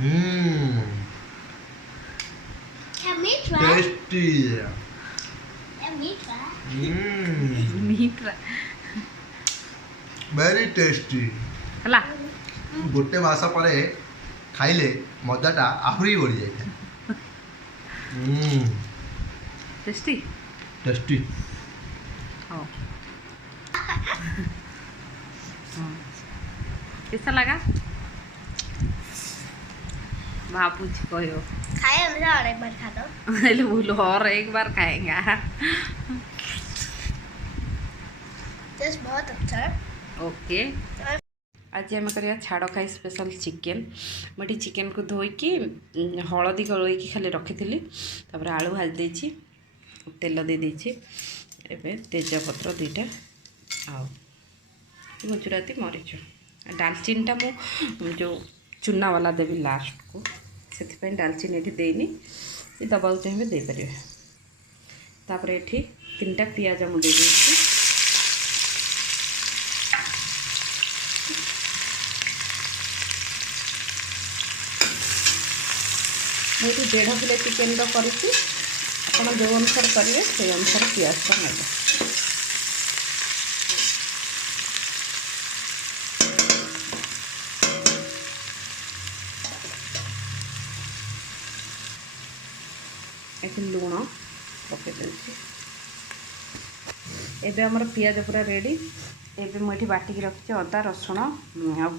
Hmm Can we try? Tasty Can we try? मीठ very tasty ହେଲା गोटे मास पर खाइले मजाटा आहरी बढ़ी जाए टेस्टी टेस्टी हाँ कैसा लगा बाबूजी कहो खाए हमसे और एक बार खा दो। अरे बोलो और एक बार खाएंगे टेस्ट बहुत अच्छा है। ओके आज आम कर छाड़ खाई स्पेशल चिकेन मुझे चिकेन को धोईकी हलदी गलैकी खाली रखी तापर आलू भाजी देती तेल दे देती एवं तेजपत्र दुईटा आ गुजराती मरीच डालचीनी टा मु जो चूना वाला देवी लास्ट को से डालचीनी ये देनी दबा चाहिए देपर तापर ये 3टा पियाज मुझे दे मुझे 1.5 किलो चिकेन कर जो अनुसार करेंगे से अनुसार पियाजटा नेब लुण पकईदे एबे हमर पियाज पूरा रेडी एबे मुझे बाटिक रखी अदा रसुण आ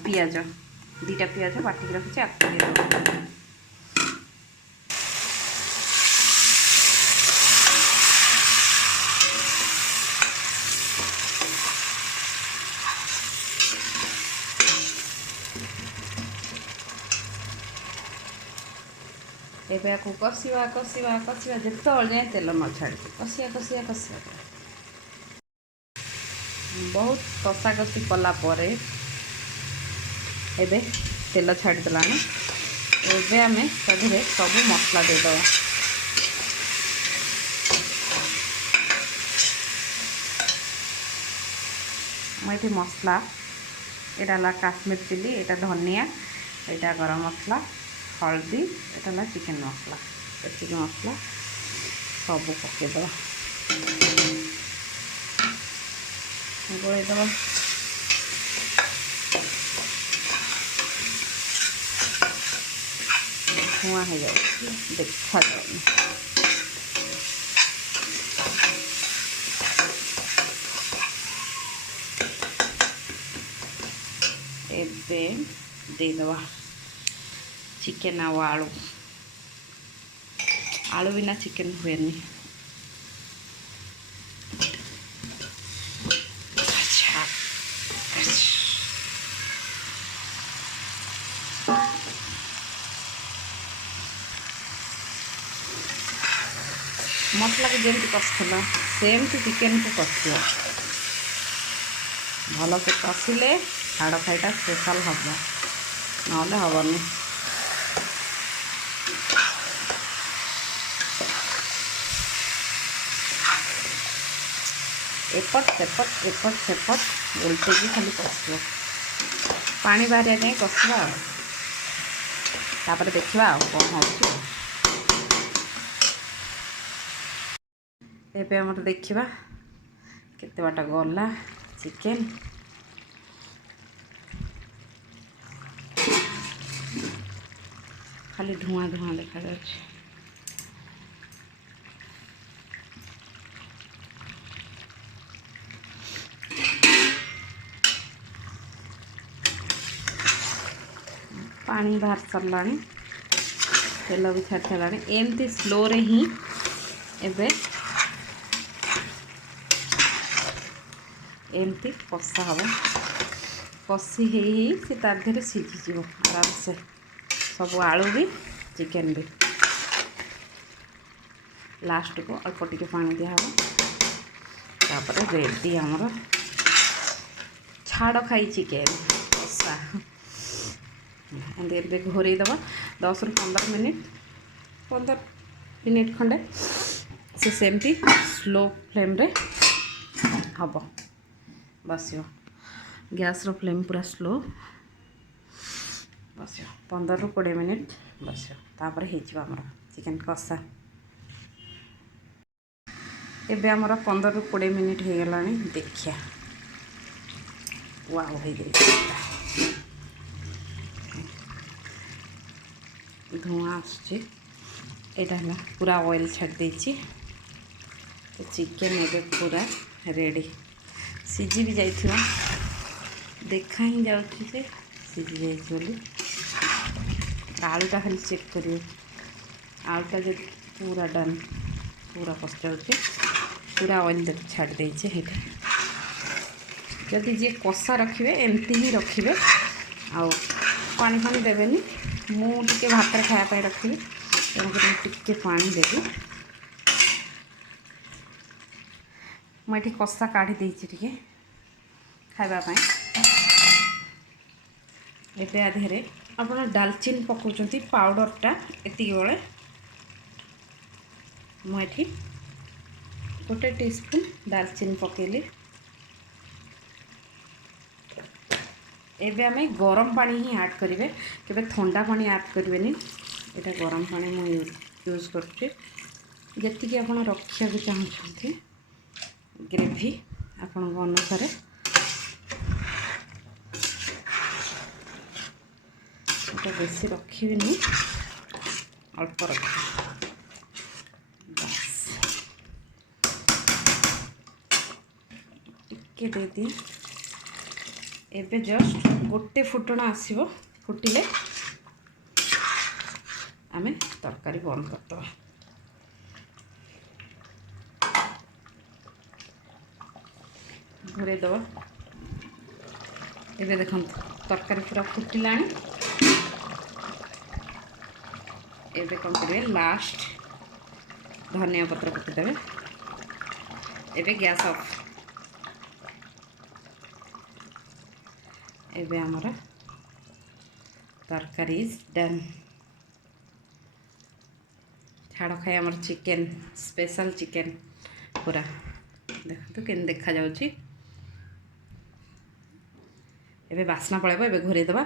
पियाज 2टा पियाज बाटिक रखी आपको एबे आपको कषिवा कषिवा कषिवा जिते जाए तेल न छाड़ी कषिया कषिया कषिया बहुत कषा कषि कलापर एबे तेल छाड़देला एबे आम ताधे सब मसला देद मुझे मसला यहाँ काश्मीर चिली यहाँ धनिया यहाँ गरम मसला हल्दी यहाँ चिकेन मसला चिकेन मसला सब पकईद गोलैद धुआं हो जाए देखा जाऊनी एबे देदवा चिकेन आलू आलू बिना चिकेन हुए मसला को जमी कषुला सेमती चिकेन को कष भल से कषिले छाड़ खाईटा स्पेशल हम ना हेनी एपट सेपट उल्टे खाली कषिब पानी बाहर जाए कषा तापर देखा कौन हो एबे हमर देखिबा केते बाटा गला चिकेन खाली धुआं धुआं देखा जाच्छे पानी बाहर सरलानी तेल भी छाड़ सारानी एमती स्लो रे ही एबे एमती कषा हम कषि से तार सीझीज आराम से सब आलू भी चिकेन भी लास्ट को अल्प टिके पानी दिहब तापर रेडी आमर छाड़ खाई चिकेन कषा एमती घोरई दबा 10 ରୁ 15 मिनिट खंडे से सेमती स्लो फ्लेम रे हम बस गैस रो फ्लेम पूरा स्लो बस 15 ରୁ 20 मिनिट बस तापर हो चिकेन कषा एबे आमर 15 ରୁ 20 मिनिट हो गला देखिया वाव हो गई धुआं आसुची एटा है पूरा ऑयल छाड़ देछि तो चिकेन एबे पूरा रेडी सीझी भी जाइथिबा देखा ही जाउछि से सीझी जाइछि बोली आलूटा खाली चेक करिए आलूटा जो पूरा डन पूरा कष्ट जाउछि पूरा ऑयल छाड़ देछि हेटा जदि जे कषा रखिबे एमती ही रखिबे आ पानी पानी देबेनी मु टिके भात खाया पाई रखिबे टिके पानी देबी मुझे कषा काढ़ी देछि टिके खाइबा पाई एबे आधेरे आपण दालचीनी पकाउचंती पाउडरटा एतिक बेले मुझे गोटे टीस्पून दालचीनी पकेली एबे आमे गरम पानी ही ऐड करिवे केबे ठंडा पानी ऐड करिवेनी एटा गरम पानी मु यूज करछि जति कि आपण रखिया को चाहछंती ग्रेवी आपण अनुसार एटा बेसी रखिबिनी अल्प रख बस टिके दे दी एबे जस्ट गोटे फुटण आसीबो फुटिले आमे तरकारी बंद करदबा घोरे दबा एबे देखो तरकारी पूरा फुटिलाणी एबे कौन करिए लास्ट धनिया पत्र पकेदेवे एबे गैस ऑफ एबे हमारा तरकारी इज डन छाड़ खाए आमर चिकेन स्पेशल चिकेन पूरा देखो तो केन देखा जाउची एबे बासना पड़ेबो एबे घोरे दबा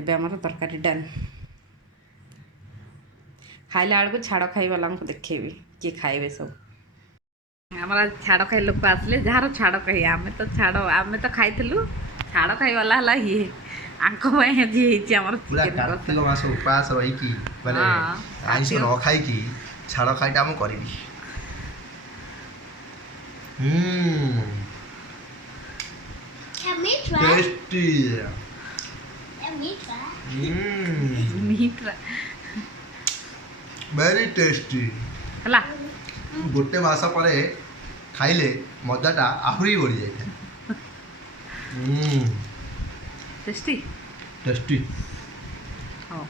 एबे आमर तरकारी डन खाइला आड़ को छाड़ खाई वाला को देखेबी कि खाइबे सब हमारा छाड़ खाई लोक आसले जार छाड़ खाई आमे तो खाइथिलु छाड़ खाई वाला हला ये आंको में जी हिची हमर पूरा कार्तिक मास उपवास रही की माने आइस न खाई की छाड़ खाईटा हम करबी Can we try? Tasty Can we try? Meat very tasty हला गोटे मास पर खाइले मजाटा आहुरी बढ़ी जाए टेस्टी टेस्टी हाँ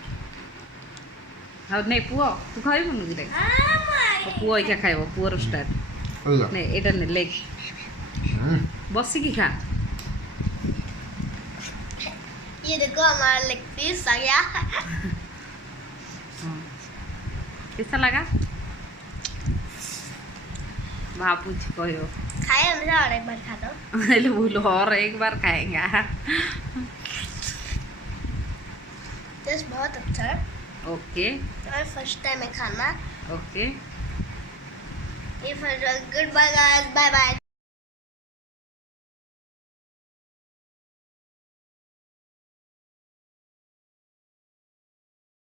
हाँ नहीं पुआ तू खाइबु नु रे पुआ क्या खाइबो पुआ रो स्टार्ट नहीं एटा ने लेग बसी की खा ये देखो हमारा लेग पीस आ गया कैसा लगा बापू जी कहो खाए हमसे और एक बार खा दो अरे बोलो और एक बार खाएंगे टेस्ट बहुत अच्छा है ओके और फर्स्ट टाइम है खाना ओके ये first good bye guys bye bye